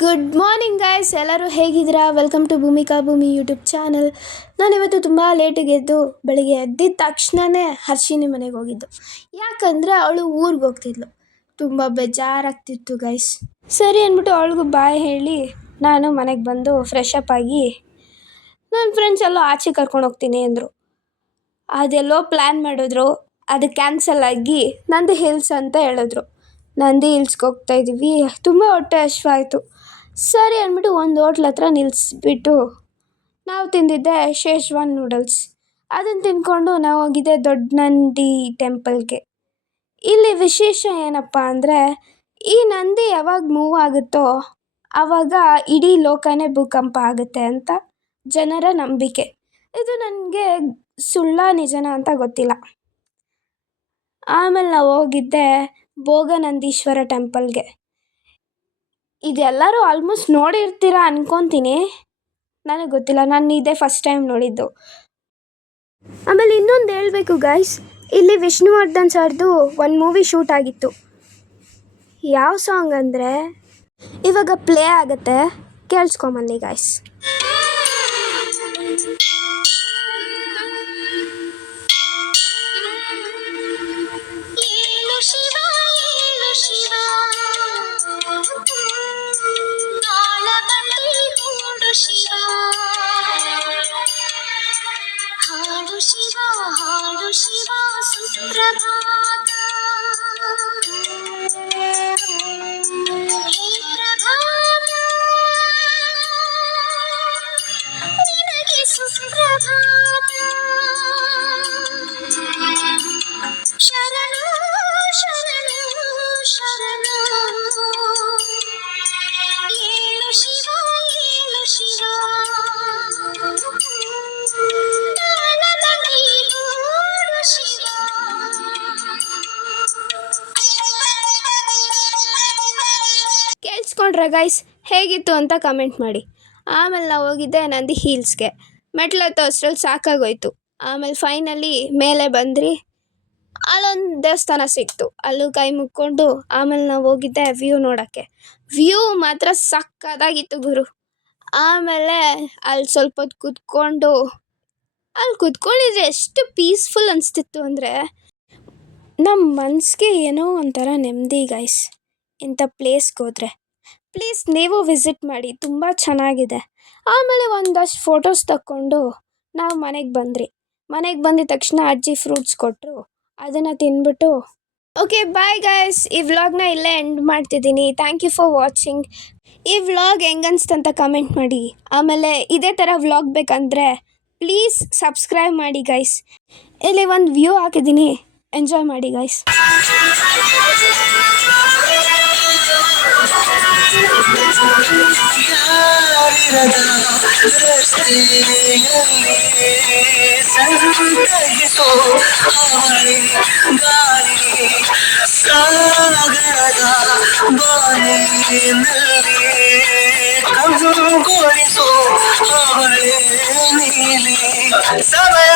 Good morning guys, ಎಲ್ಲರೂ ಹೇಗಿದ್ದೀರಾ? Welcome to Bhoomika ಭೂಮಿ ಯೂಟ್ಯೂಬ್ ಚಾನಲ್. ನಾನಿವತ್ತು ತುಂಬ ಲೇಟಿಗೆ ಎದ್ದು ಬೆಳಿಗ್ಗೆ ಎದ್ದಿದ ತಕ್ಷಣವೇ ಹರ್ಷಿನಿ ಮನೆಗೆ ಹೋಗಿದ್ದು. ಯಾಕಂದರೆ ಅವಳು ಊರಿಗೆ ಹೋಗ್ತಿದ್ಲು. ತುಂಬ ಬೇಜಾರಾಗ್ತಿತ್ತು ಗೈಸ್. ಸರಿ ಅಂದ್ಬಿಟ್ಟು ಅವಳಿಗೂ ಬಾಯ್ ಹೇಳಿ ನಾನು ಮನೆಗೆ ಬಂದು ಫ್ರೆಶ್ ಅಪ್ ಆಗಿ ನನ್ನ ಫ್ರೆಂಡ್ಸ್ ಎಲ್ಲೋ ಆಚೆ ಕರ್ಕೊಂಡು ಹೋಗ್ತೀನಿ ಅಂದರು. ಅದೆಲ್ಲೋ ಪ್ಲ್ಯಾನ್ ಮಾಡಿದ್ರು, ಅದು ಕ್ಯಾನ್ಸಲ್ ಆಗಿ ನಂದಿ ಹಿಲ್ಸ್ ಅಂತ ಹೇಳಿದ್ರು. ನಂದಿ ಹಿಲ್ಸ್ಗೆ ಹೋಗ್ತಾಯಿದ್ದೀವಿ. ತುಂಬ ಹೊಟ್ಟೆ ಹಶ್ವಾಯಿತು. ಸರಿ ಅಂದ್ಬಿಟ್ಟು ಒಂದು ಹೋಟ್ಲ್ ಹತ್ರ ನಿಲ್ಲಿಸ್ಬಿಟ್ಟು ನಾವು ತಿಂದಿದ್ದೆ ಶೇಶ್ವಾನ್ ನೂಡಲ್ಸ್. ಅದನ್ನು ತಿಂದ್ಕೊಂಡು ನಾವು ಹೋಗಿದ್ದೆ ದೊಡ್ಡ ನಂದಿ ಟೆಂಪಲ್ಗೆ. ಇಲ್ಲಿ ವಿಶೇಷ ಏನಪ್ಪ ಅಂದರೆ, ಈ ನಂದಿ ಯಾವಾಗ ಮೂವ್ ಆಗುತ್ತೋ ಆವಾಗ ಇಡೀ ಲೋಕನೇ ಭೂಕಂಪ ಆಗುತ್ತೆ ಅಂತ ಜನರ ನಂಬಿಕೆ. ಇದು ನನಗೆ ಸುಳ್ಳ ನಿಜನ ಅಂತ ಗೊತ್ತಿಲ್ಲ. ಆಮೇಲೆ ನಾವು ಹೋಗಿದ್ದೆ ಭೋಗನಂದೀಶ್ವರ ಟೆಂಪಲ್ಗೆ. ಇದೆಲ್ಲರೂ ಆಲ್ಮೋಸ್ಟ್ ನೋಡಿರ್ತೀರ ಅನ್ಕೊತೀನಿ, ನನಗೆ ಗೊತ್ತಿಲ್ಲ, ನಾನು ಇದೇ ಫಸ್ಟ್ ಟೈಮ್ ನೋಡಿದ್ದು. ಆಮೇಲೆ ಇನ್ನೊಂದು ಹೇಳಬೇಕು ಗೈಸ್, ಇಲ್ಲಿ ವಿಷ್ಣುವರ್ಧನ್ ಸರ್ದು ಒಂದು ಮೂವಿ ಶೂಟ್ ಆಗಿತ್ತು. ಯಾವ ಸಾಂಗ್ ಅಂದರೆ ಇವಾಗ ಪ್ಲೇ ಆಗುತ್ತೆ, ಕೇಳಿಸ್ಕೊಂಬನ್ನಿ ಗೈಸ್. ಹಾಡು ಶಿವ ಹಾಡು ಶಿವ ಸುಪ್ರಭಾತ, ಹೇ ಪ್ರಭಾತ ನಿನಗೆ ಸುಪ್ರಭಾತ. ಶರಣು ಶರಣು ಶರಣು ಏಳು ಶಿವ ಏಳು ಶಿವ. ಕೇಳಿಸ್ಕೊಂಡ್ರೆ ಗೈಸ್, ಹೇಗಿತ್ತು ಅಂತ ಕಮೆಂಟ್ ಮಾಡಿ. ಆಮೇಲೆ ನಾವು ಹೋಗಿದ್ದೆ ನಂದಿ ಹೀಲ್ಸ್ಗೆ. ಮೆಟ್ಲತ್ತು ಅಷ್ಟರಲ್ಲಿ ಸಾಕಾಗೋಯ್ತು. ಆಮೇಲೆ ಫೈನಲಿ ಮೇಲೆ ಬಂದ್ರಿ, ಅಲ್ಲೊಂದು ದೇವಸ್ಥಾನ ಸಿಕ್ತು, ಅಲ್ಲೂ ಕೈ ಮುಕ್ಕೊಂಡು ಆಮೇಲೆ ನಾವು ಹೋಗಿದ್ದೆ ವ್ಯೂ ನೋಡೋಕ್ಕೆ. ವ್ಯೂ ಮಾತ್ರ ಸಕ್ಕತ್ತಾಗಿತ್ತು ಗುರು. ಆಮೇಲೆ ಅಲ್ಲಿ ಸ್ವಲ್ಪ ಹೊತ್ತು ಕೂತ್ಕೊಂಡು, ಅಲ್ಲಿ ಕೂತ್ಕೊಂಡಿದ್ರೆ ಎಷ್ಟು ಪೀಸ್ಫುಲ್ ಅನಿಸ್ತಿತ್ತು ಅಂದರೆ ನಮ್ಮ ಮನಸ್ಸಿಗೆ ಏನೋ ಒಂಥರ ನೆಮ್ಮದಿ ಗೈಸ್. ಇಂಥ ಪ್ಲೇಸ್ಗೆ ಹೋದರೆ ಪ್ಲೀಸ್ ನೀವು ವಿಸಿಟ್ ಮಾಡಿ, ತುಂಬ ಚೆನ್ನಾಗಿದೆ. ಆಮೇಲೆ ಒಂದಷ್ಟು ಫೋಟೋಸ್ ತಕ್ಕೊಂಡು ನಾವು ಮನೆಗೆ ಬಂದ್ರಿ. ಮನೆಗೆ ಬಂದಿದ ತಕ್ಷಣ ಅಜ್ಜಿ ಫ್ರೂಟ್ಸ್ ಕೊಟ್ಟರು, ಅದನ್ನು ತಿಂದ್ಬಿಟ್ಟು ಓಕೆ ಬಾಯ್ ಗೈಸ್. ಈ ವ್ಲಾಗ್ನ ಇಲ್ಲೇ ಎಂಡ್ ಮಾಡ್ತಿದ್ದೀನಿ. Thank you for watching. ಈ ವ್ಲಾಗ್ ಹೆಂಗನ್ಸ್ತಂತ ಕಮೆಂಟ್ ಮಾಡಿ. ಆಮೇಲೆ ಇದೇ ಥರ ವ್ಲಾಗ್ ಬೇಕಂದರೆ ಪ್ಲೀಸ್ ಸಬ್ಸ್ಕ್ರೈಬ್ ಮಾಡಿ ಗೈಸ್. ಇಲ್ಲಿ ಒಂದು ವ್ಯೂ ಹಾಕಿದ್ದೀನಿ, ಎಂಜಾಯ್ ಮಾಡಿ ಗೈಸ್. ಸಂತಹಿಸೋ ಅವಳಿ ಗಾಳಿ ಸಾಗರದ ಬಾನಿನಲ್ಲಿ ಕಂಗೊಳಿಸೋ ಅವಳೆ ನೀಲಿ ಸಮಯ